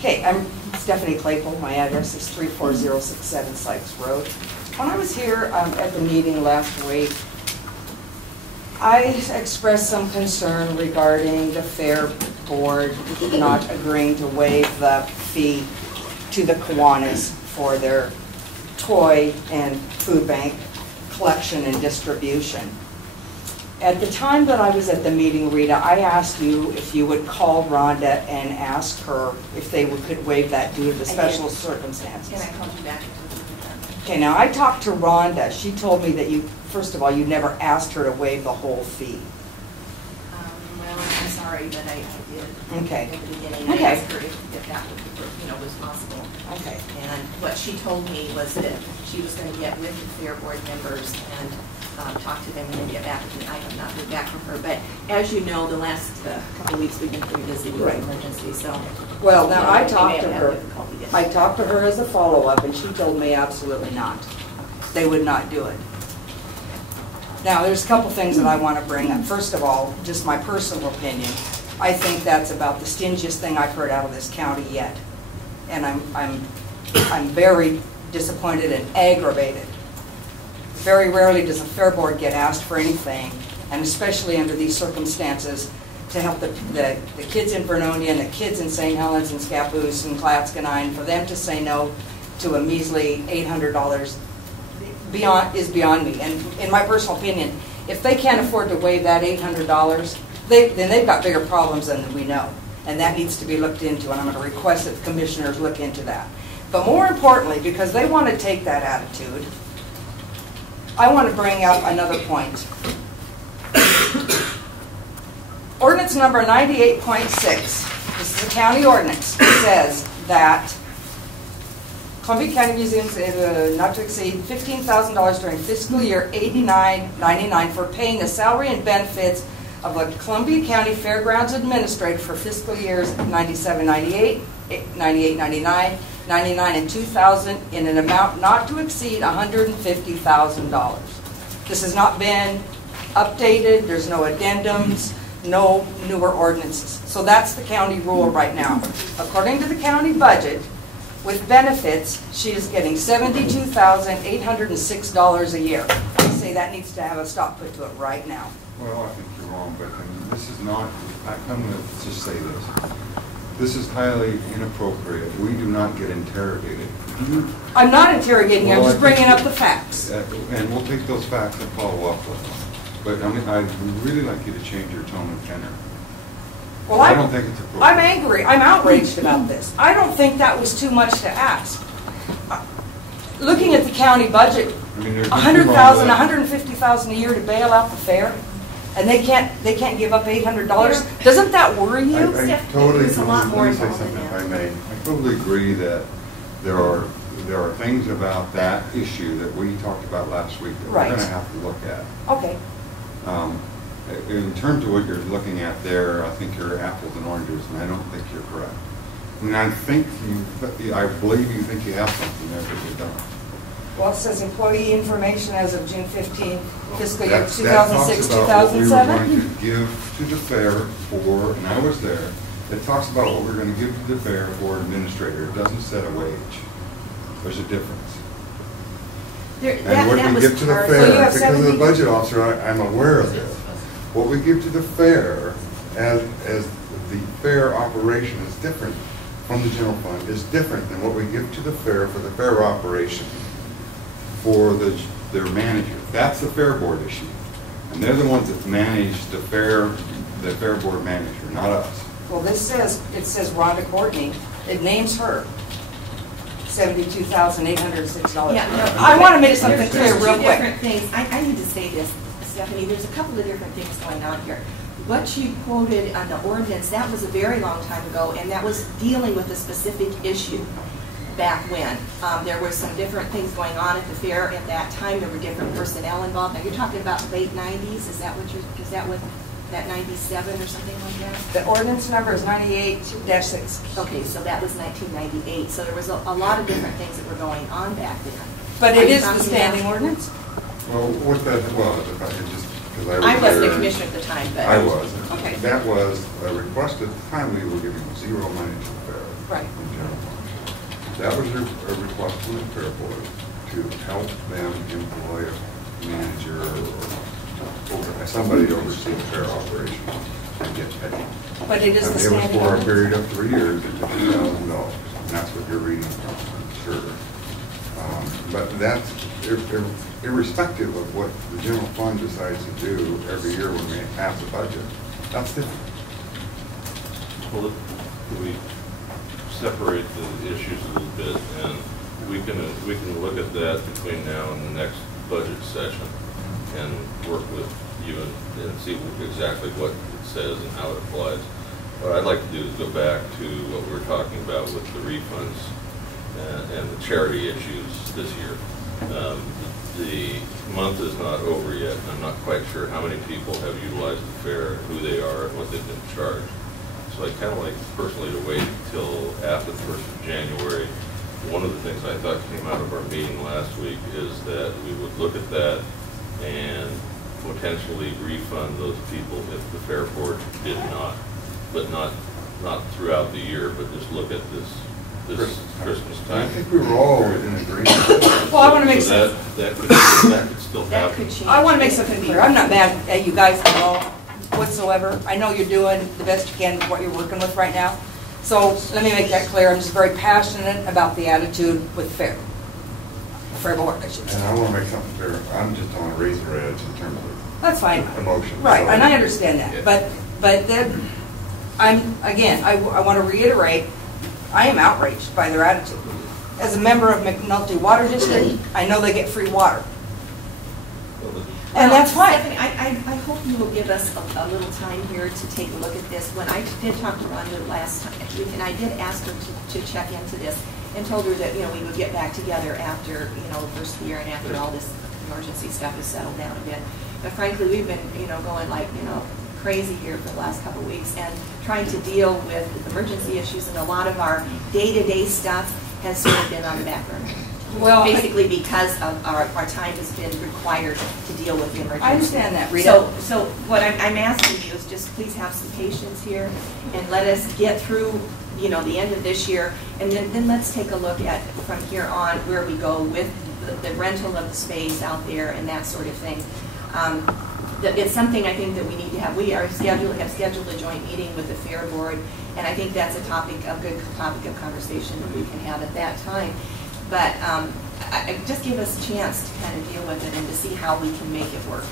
Okay, I'm Stephanie Claypool. My address is 34067 Sykes Road. When I was here at the meeting last week, I expressed some concern regarding the Fair Board not agreeing to waive the fee to the Kiwanis for their toy and food bank collection and distribution. At the time that I was at the meeting, Rita, I asked you if you would call Rhonda and ask her if they could waive that due to the special circumstances. And I called you back. Okay, now I talked to Rhonda. She told me that you, first of all, you never asked her to waive the whole fee. Well, I'm sorry, but I did. Okay. At the beginning, I asked her if that was possible. Okay. And what she told me was that she was going to get with the Fair Board members and talk to them and then get back with me. I have not heard back from her, but as you know, the last couple of weeks we've been pretty busy with emergency. So, well, now I talked to her. I talked to her as a follow-up, and she told me absolutely not. They would not do it. Now, there's a couple things that I want to bring up. First of all, just my personal opinion. I think that's about the stingiest thing I've heard out of this county yet, and I'm very disappointed and aggravated. Very rarely does a Fair Board get asked for anything, and especially under these circumstances, to help the kids in Vernonia and the kids in St. Helens and Scappoose and Clatskanie, for them to say no to a measly $800 is beyond me. And in my personal opinion, if they can't afford to waive that $800, then they've got bigger problems than we know, and that needs to be looked into, and I'm going to request that the commissioners look into that. But more importantly, because they want to take that attitude, I want to bring up another point. Ordinance number 98.6, this is a county ordinance, says that Columbia County Museums is not to exceed $15,000 during fiscal year 89-99 for paying the salary and benefits of the Columbia County Fairgrounds Administrator for fiscal years 97-98, 98-99, 99 and 2000 in an amount not to exceed $150,000. This has not been updated. There's no addendums, no newer ordinances. So that's the county rule right now. According to the county budget, with benefits, she is getting $72,806 a year. I say that needs to have a stop put to it right now. Well, I think you're wrong, but this is not, I'm going to just say this. This is highly inappropriate. We do not get interrogated. I'm not interrogating you, I'm just bringing up the facts. And we'll take those facts and follow up with them. But I mean, I'd really like you to change your tone and tenor. Well, I don't think it's appropriate. I'm angry. I'm outraged about this. I don't think that was too much to ask. Looking at the county budget, I mean, $100,000, $150,000 a year to bail out the fair, and they can't give up $800. Doesn't that worry you? I totally agree. Let me say something, if I may. I totally agree that there are things about that issue that we talked about last week that we're going to have to look at. Okay. In terms of what you're looking at there, I think you're apples and oranges, and I don't think you're correct. I mean, I believe you think you have something there, but you don't. Well, it says employee information as of June 15, fiscal year 2006-2007. That talks about what we were going to give to the fair for, and I was there, it talks about what we're going to give to the fair for administrator. It doesn't set a wage. There's a difference. And what we give to the fair, because of the budget officer, I'm aware of this. What we give to the fair as the fair operation is different from the general fund, is different than what we give to the fair for the fair operation for their manager. That's the Fair Board issue. And they're the ones that manage the fair board manager, not us. Well, it says Rhonda Courtney. It names her. $72,806. Yeah, no, I want to make something clear real quick. Different things. I need to say this, Stephanie. There's a couple of different things going on here. What you quoted on the ordinance, that was a very long time ago, and that was dealing with a specific issue back when. There were some different things going on at the fair at that time. There were different personnel involved. Now you're talking about late 90s. Is that what that 97 or something like that? The ordinance number is 98-6. Okay, so that was 1998. So there was a lot of different things that were going on back then. But it is the standing ordinance? Well, what that was, if I could just, because I wasn't a commissioner at the time, but I was. Okay. That was a request at the time. We were giving zero money to the fair. Right. in general fund. That was a request from the fair board to help them employ a manager or somebody to oversee the fair operation and get paid. But it is the It was standing for a ordinance. period of 3 years at $50,000, and that's what you're reading from, I'm sure. But that's irrespective of what the general fund decides to do every year when we pass a budget. That's different. Well, we separate the issues a little bit, and we can look at that between now and the next budget session and work with you and see exactly what it says and how it applies. What I'd like to do is go back to what we were talking about with the refunds and the charity issues this year. The month is not over yet. I'm not quite sure how many people have utilized the fair, who they are, and what they've been charged. So I kind of like personally to wait until after the 1st of January. One of the things I thought came out of our meeting last week is that we would look at that and potentially refund those people if the fair board did not, but not throughout the year, but just look at this Christmas time. I think we were all in agreement. Well, I want to make So sense. that could still That happen. could change. I want to make something clear. I'm not mad at you guys at all whatsoever. I know you're doing the best you can with what you're working with right now. So let me make that clear. I'm just very passionate about the attitude with fair board, I should And say. I want to make something fair. I'm just on a razor edge in terms of That's fine. emotion. Right, So- and I understand that. Yeah. But then, I want to reiterate, I am outraged by their attitude. As a member of McNulty Water District, I know they get free water. And that's fine. Stephanie, I hope you will give us a little time here to take a look at this. When I did talk to Rhonda last time, and I did ask her to check into this, and told her that, we would get back together after, the first of the year and after all this emergency stuff is settled down a bit. But frankly, we've been, going like, crazy here for the last couple of weeks and trying to deal with emergency issues, and a lot of our day-to-day stuff has sort of been on the back burner. Well, Basically because of our time has been required to deal with the emergency. I understand that, Rita. So what I'm asking you is just please have some patience here and let us get through, the end of this year, and then let's take a look at from here on where we go with the rental of the space out there and that sort of thing. It's something I think that we need to have. We have scheduled a joint meeting with the fair board, and I think that's a good topic of conversation that we can have at that time. But just give us a chance to kind of deal with it and to see how we can make it work.